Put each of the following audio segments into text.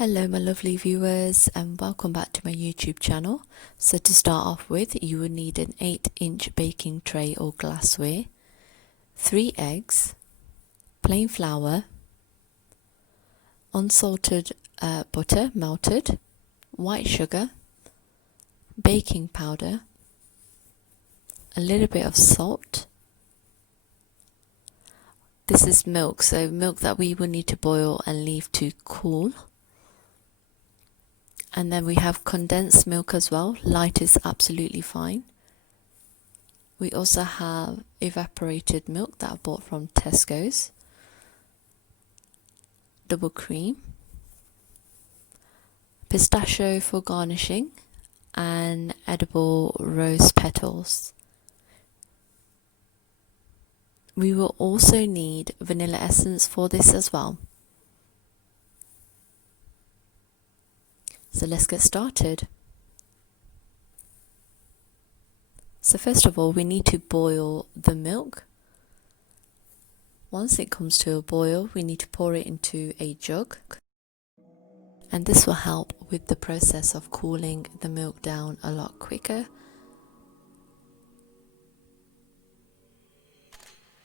Hello my lovely viewers and welcome back to my YouTube channel. So to start off with, you will need an 8-inch baking tray or glassware, 3 eggs, plain flour, unsalted butter melted, white sugar, baking powder, a little bit of salt. This is milk, so milk that we will need to boil and leave to cool. And then we have condensed milk as well. Light is absolutely fine. We also have evaporated milk that I bought from Tesco's. Double cream. Pistachio for garnishing. And edible rose petals. We will also need vanilla essence for this as well. So let's get started. So first of all, we need to boil the milk. Once it comes to a boil, we need to pour it into a jug. And this will help with the process of cooling the milk down a lot quicker.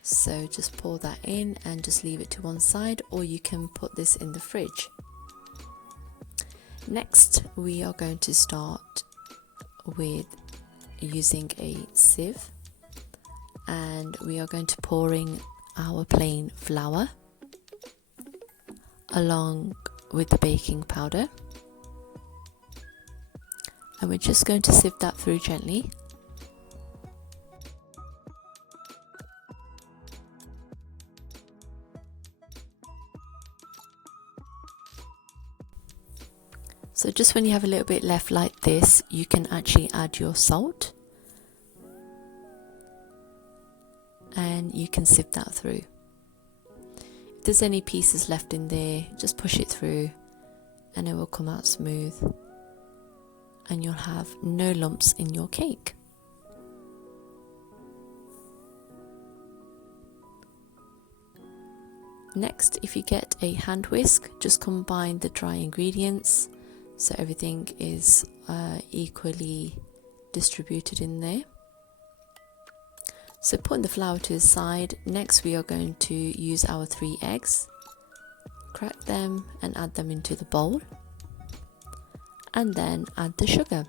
So just pour that in and just leave it to one side, or you can put this in the fridge. Next, we are going to start with using a sieve, and we are going to pour in our plain flour along with the baking powder, and we're just going to sieve that through gently. So just when you have a little bit left like this, you can actually add your salt and you can sift that through. If there's any pieces left in there, just push it through and it will come out smooth and you'll have no lumps in your cake. Next, if you get a hand whisk, just combine the dry ingredients so everything is equally distributed in there. So putting the flour to the side, next we are going to use our 3 eggs, crack them and add them into the bowl, and then add the sugar.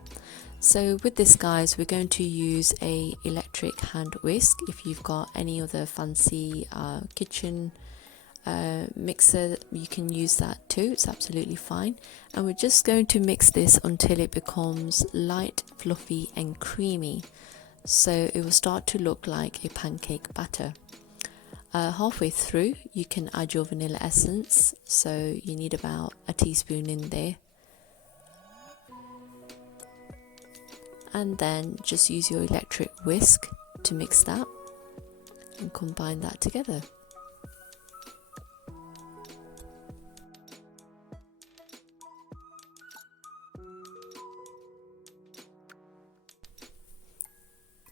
So with this guys, we're going to use a electric hand whisk. If you've got any other fancy kitchen mixer, you can use that too, it's absolutely fine. And we're just going to mix this until it becomes light, fluffy and creamy, so it will start to look like a pancake batter. Halfway through you can add your vanilla essence, so you need about a teaspoon in there, and then just use your electric whisk to mix that and combine that together.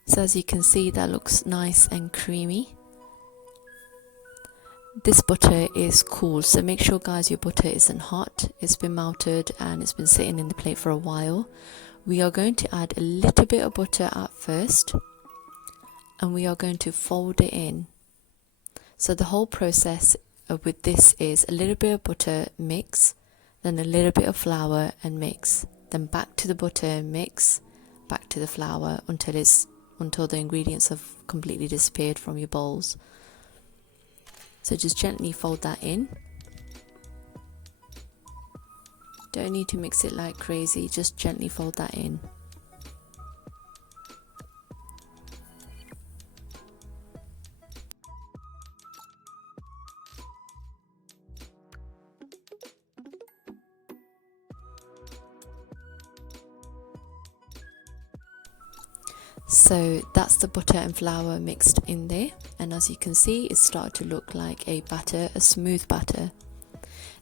So as you can see, that looks nice and creamy. This butter is cool, so make sure guys your butter isn't hot. It's been melted and it's been sitting in the plate for a while. We are going to add a little bit of butter at first and we are going to fold it in. So the whole process with this is a little bit of butter, mix, then a little bit of flour and mix, then back to the butter and mix, back to the flour until the ingredients have completely disappeared from your bowls. So just gently fold that in. Don't need to mix it like crazy, just gently fold that in. So that's the butter and flour mixed in there, and as you can see, it's started to look like a batter, a smooth batter.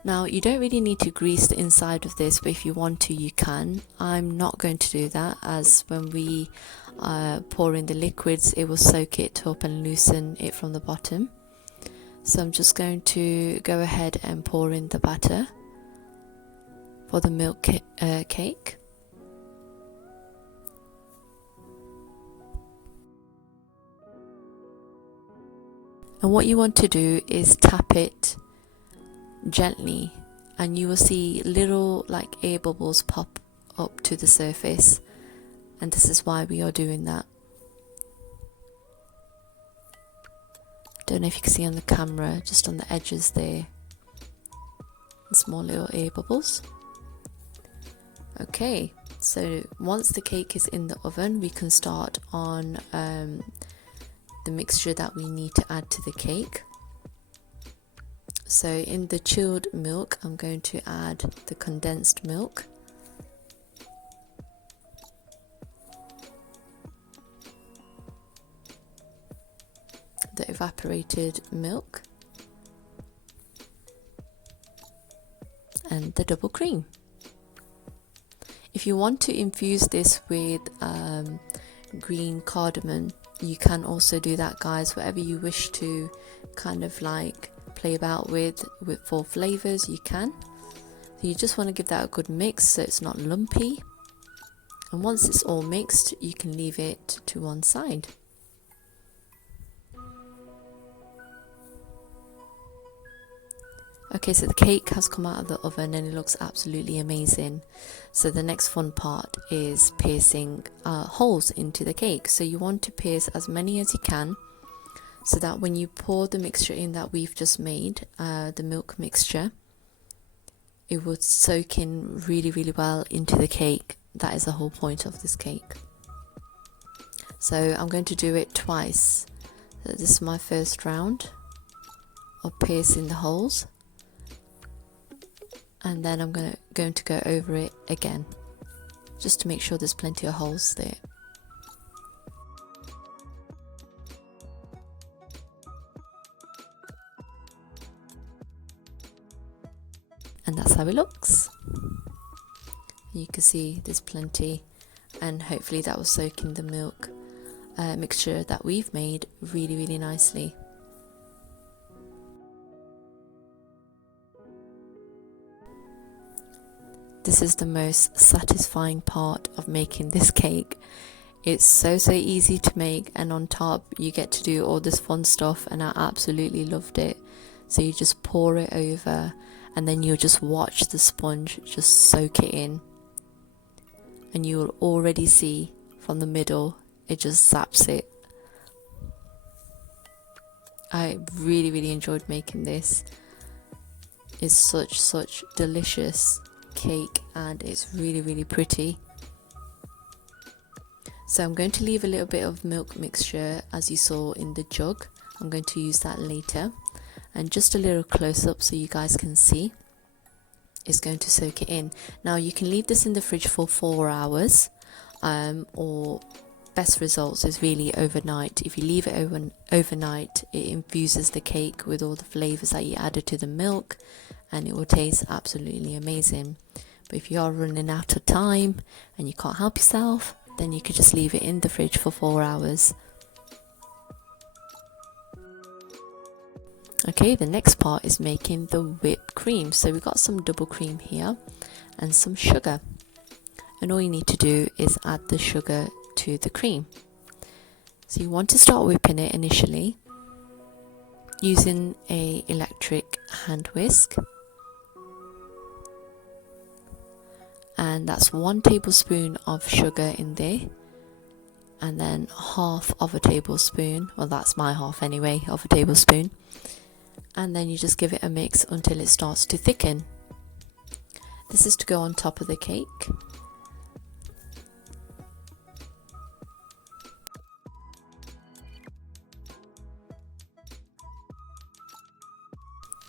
Now you don't really need to grease the inside of this, but if you want to you can. I'm not going to do that, as when we pour in the liquids it will soak it up and loosen it from the bottom. So I'm just going to go ahead and pour in the batter. for the milk cake. And what you want to do is tap it gently, and you will see little like air bubbles pop up to the surface, and this is why we are doing that. Don't know if you can see on the camera, just on the edges there, small little air bubbles. Okay, so once the cake is in the oven, we can start on the mixture that we need to add to the cake. So in the chilled milk, I'm going to add the condensed milk, the evaporated milk, and the double cream. If you want to infuse this with green cardamom, you can also do that, guys. Whatever you wish to kind of like play about with for flavors, you can. So you just want to give that a good mix so it's not lumpy, and once it's all mixed, you can leave it to one side. Okay, so the cake has come out of the oven and it looks absolutely amazing. So the next fun part is piercing holes into the cake. So you want to pierce as many as you can, so that when you pour the mixture in that we've just made, the milk mixture, it would soak in really well into the cake. That is the whole point of this cake. So I'm going to do it twice. So this is my first round of piercing the holes, and then I'm going to go over it again, just to make sure there's plenty of holes there. And that's how it looks. You can see there's plenty, and hopefully that will soak in the milk mixture that we've made really nicely. This is the most satisfying part of making this cake. It's so easy to make, and on top you get to do all this fun stuff, and I absolutely loved it. So you just pour it over, and then you'll just watch the sponge just soak it in, and you will already see from the middle it just zaps it. I really enjoyed making this. It's such delicious cake, and it's really pretty. So I'm going to leave a little bit of milk mixture, as you saw in the jug. I'm going to use that later, and just a little close up so you guys can see. It's going to soak it in. Now you can leave this in the fridge for 4 hours, or best results is really overnight. If you leave it overnight, it infuses the cake with all the flavors that you added to the milk, and it will taste absolutely amazing. But if you are running out of time and you can't help yourself, then you could just leave it in the fridge for 4 hours. Okay, the next part is making the whipped cream. So we've got some double cream here and some sugar, and all you need to do is add the sugar to the cream. So you want to start whipping it initially using a electric hand whisk, and that's 1 tablespoon of sugar in there, and then half of a tablespoon, well that's my half anyway, of a tablespoon, and then you just give it a mix until it starts to thicken. This is to go on top of the cake.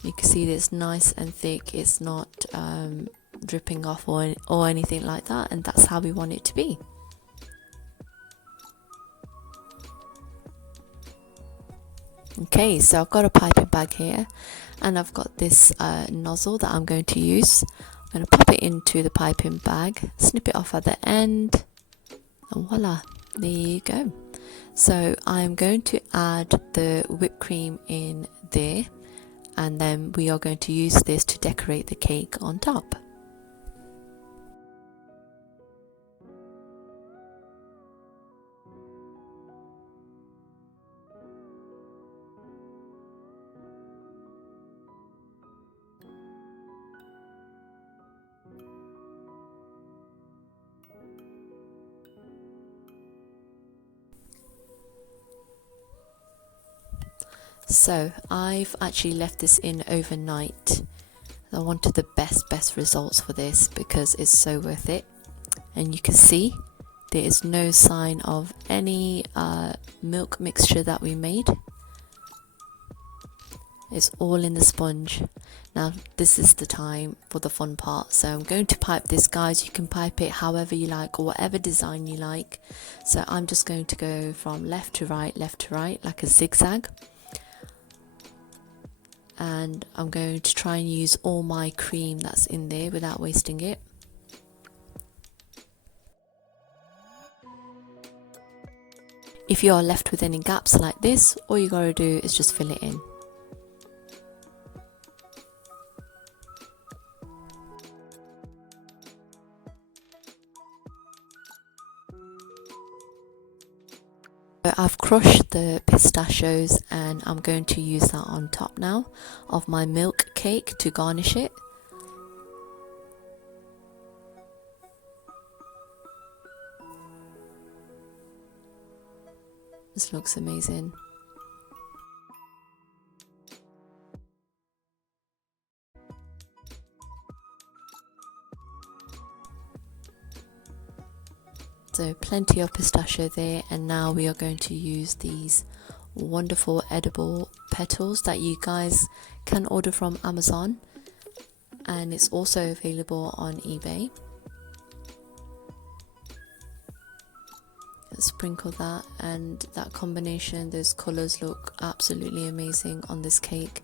You can see that it's nice and thick, it's not dripping off or anything like that, and that's how we want it to be. Okay, so I've got a piping bag here, and I've got this nozzle that I'm going to use. I'm going to pop it into the piping bag, snip it off at the end, and voila, there you go. So I'm going to add the whipped cream in there, and then we are going to use this to decorate the cake on top. So I've actually left this in overnight. I wanted the best results for this because it's so worth it. And you can see there is no sign of any milk mixture that we made. It's all in the sponge. Now this is the time for the fun part. So I'm going to pipe this, guys. You can pipe it however you like or whatever design you like. So I'm just going to go from left to right like a zigzag. And I'm going to try and use all my cream that's in there without wasting it. If you are left with any gaps like this, all you gotta do is just fill it in. So I've crushed the pistachios and I'm going to use that on top now of my milk cake to garnish it. This looks amazing. So plenty of pistachio there, and now we are going to use these wonderful edible petals that you guys can order from Amazon, and it's also available on eBay. Sprinkle that, and that combination, those colors look absolutely amazing on this cake.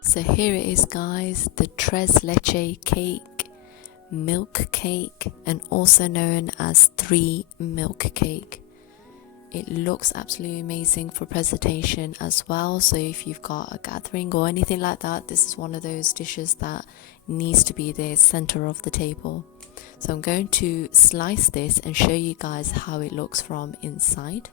So here it is, guys, the tres leche cake, milk cake, and also known as 3 milk cake. It looks absolutely amazing for presentation as well. So if you've got a gathering or anything like that, this is one of those dishes that needs to be the center of the table. So I'm going to slice this and show you guys how it looks from inside.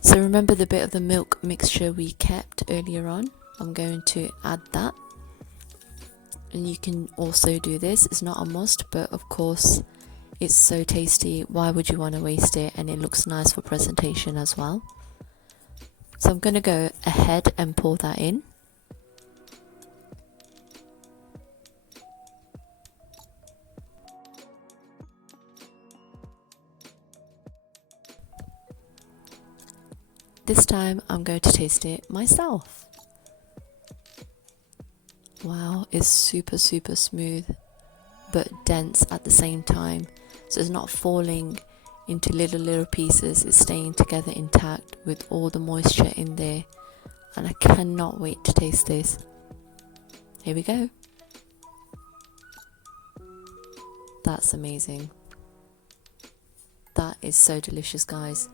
So remember the bit of the milk mixture we kept earlier on? I'm going to add that, and you can also do this. It's not a must, but of course it's so tasty, why would you want to waste it, and it looks nice for presentation as well. So I'm going to go ahead and pour that in. This time I'm going to taste it myself. Wow, it's super smooth but dense at the same time, so it's not falling into little pieces. It's staying together intact with all the moisture in there, and I cannot wait to taste this. Here we go. That's amazing. That is so delicious, guys.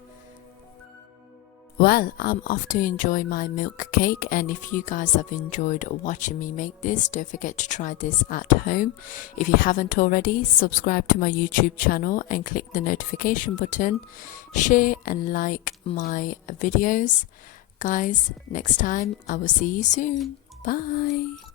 Well, I'm off to enjoy my milk cake, and if you guys have enjoyed watching me make this, don't forget to try this at home. If you haven't already, subscribe to my YouTube channel and click the notification button. Share and like my videos. Guys, next time I will see you soon. Bye.